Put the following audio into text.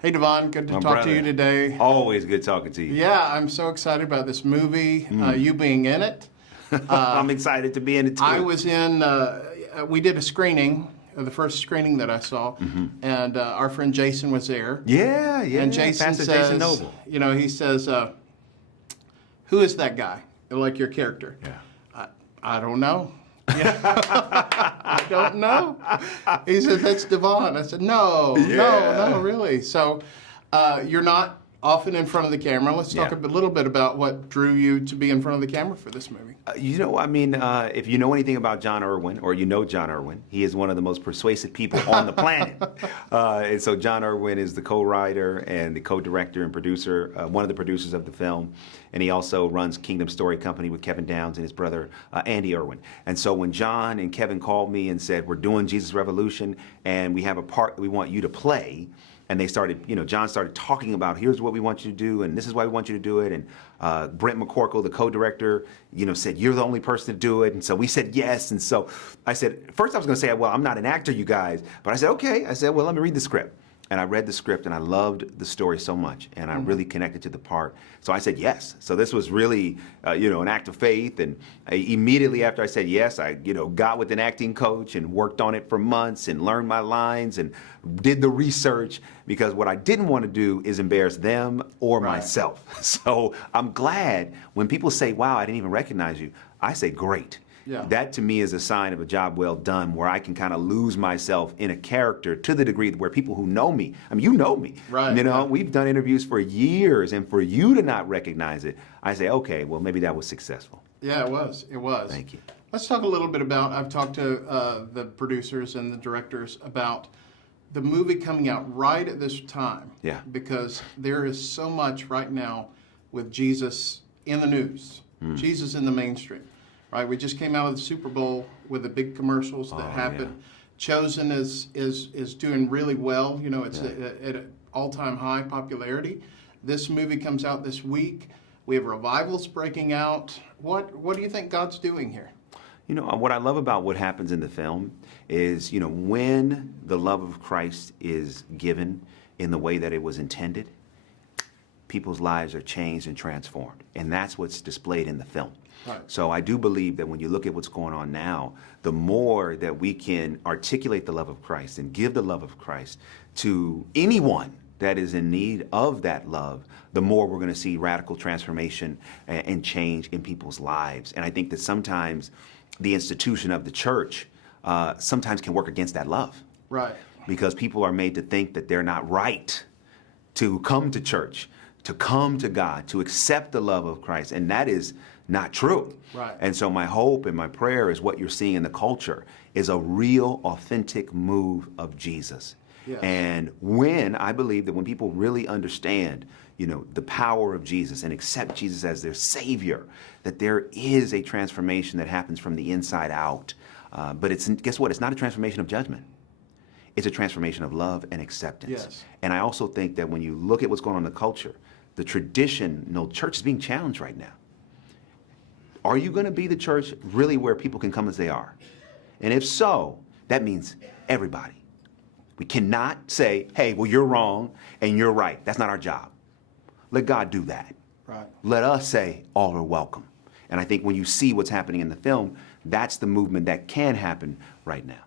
Hey, DeVon, good to My talk to brother. you today. Always good talking to you. Yeah, I'm so excited about this movie, you being in it. I'm excited to be in it too. I was in, we did a screening, the first screening that I saw, and our friend Jason was there. Yeah, And Jason Pastor says, Jason Noble. he says, who is that guy, like your character? Yeah. I don't know. I don't know. He said, that's DeVon. I said, no, really. So you're not often in front of the camera. Let's talk a little bit about what drew you to be in front of the camera for this movie. If you know anything about John Irwin, or you know John Irwin, he is one of the most persuasive people on the planet. And so John Irwin is the co-writer and the co-director and producer, one of the producers of the film. And he also runs Kingdom Story Company with Kevin Downs and his brother, Andy Irwin. And so when John and Kevin called me and said, we're doing Jesus Revolution, and we have a part we want you to play, and they started, John started talking about, here's what we want you to do, and this is why we want you to do it. And Brent McCorkle, the co-director, said, you're the only person to do it. And so we said yes. And so I said, first I was going to say, well, I'm not an actor, you guys. But I said, okay. I said, well, let me read the script. And I read the script, and I loved the story so much, and I really connected to the part. So I said yes. So this was really, an act of faith. And immediately after I said yes, I, got with an acting coach and worked on it for months and learned my lines and did the research, because what I didn't want to do is embarrass them or myself. So I'm glad when people say, wow, I didn't even recognize you, I say, great. Yeah. That to me is a sign of a job well done, where I can kind of lose myself in a character to the degree where people who know me, you know me. Right. We've done interviews for years, and for you to not recognize it, I say, okay, well, maybe that was successful. Yeah, it was. It was. Thank you. Let's talk a little bit about, I've talked to the producers and the directors about the movie coming out right at this time. Yeah. Because there is so much right now with Jesus in the news, Jesus in the mainstream. Right, we just came out of the Super Bowl with the big commercials that happened. Yeah. Chosen is doing really well. It's at an all-time high popularity. This movie comes out this week. We have revivals breaking out. What do you think God's doing here? What I love about what happens in the film is, when the love of Christ is given in the way that it was intended, people's lives are changed and transformed. And that's what's displayed in the film. Right. So I do believe that when you look at what's going on now, the more that we can articulate the love of Christ and give the love of Christ to anyone that is in need of that love, the more we're going to see radical transformation and change in people's lives. And I think that sometimes the institution of the church sometimes can work against that love. Right. Because people are made to think that they're not right to come to church, to come to God, to accept the love of Christ. And that is not true. Right. And so my hope and my prayer is what you're seeing in the culture is a real, authentic move of Jesus. Yes. And I believe that when people really understand, the power of Jesus and accept Jesus as their Savior, that there is a transformation that happens from the inside out. But guess what? It's not a transformation of judgment. It's a transformation of love and acceptance. Yes. And I also think that when you look at what's going on in the culture, the traditional church is being challenged right now. Are you going to be the church really where people can come as they are? And if so, that means everybody. We cannot say, hey, well, you're wrong and you're right. That's not our job. Let God do that. Right. Let us say all are welcome. And I think when you see what's happening in the film, that's the movement that can happen right now.